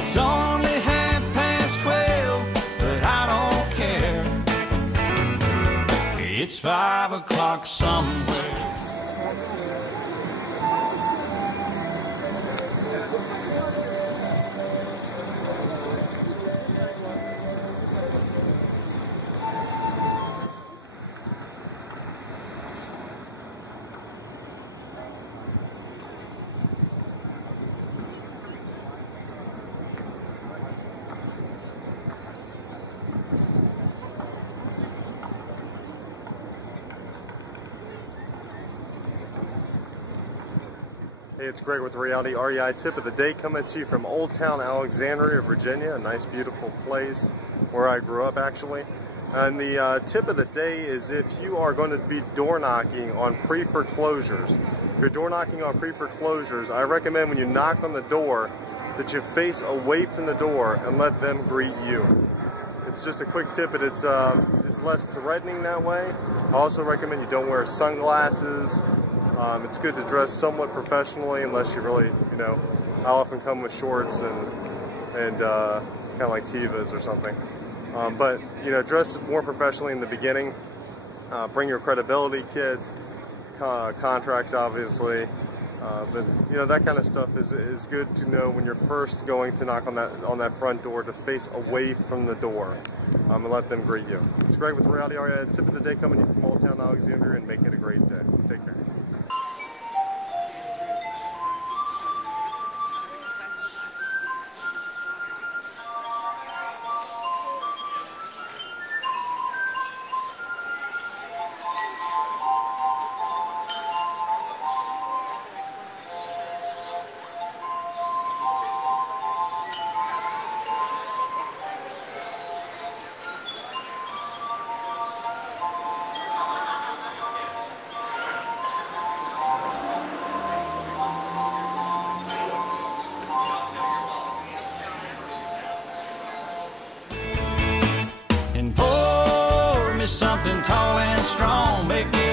It's only 12:30, but I don't care. It's 5 o'clock somewhere. Hey, it's Greg with Reality REI Tip of the Day, coming to you from Old Town Alexandria, Virginia, a nice beautiful place where I grew up actually. And the tip of the day is if you are going to be door knocking on pre-foreclosures. If you're door knocking on pre-foreclosures, I recommend when you knock on the door that you face away from the door and let them greet you. It's just a quick tip, and it's less threatening that way. I also recommend you don't wear sunglasses. It's good to dress somewhat professionally, unless you really, I often come with shorts and kind of like Tevas or something. But, dress more professionally in the beginning. Bring your credibility kits, contracts obviously. That kind of stuff is good to know when you're first going to knock on that front door, to face away from the door and let them greet you. It's Greg with Reality REI Tip of the Day, coming to you from Old Town Alexandria, and make it a great day. Take care. Something tall and strong, make it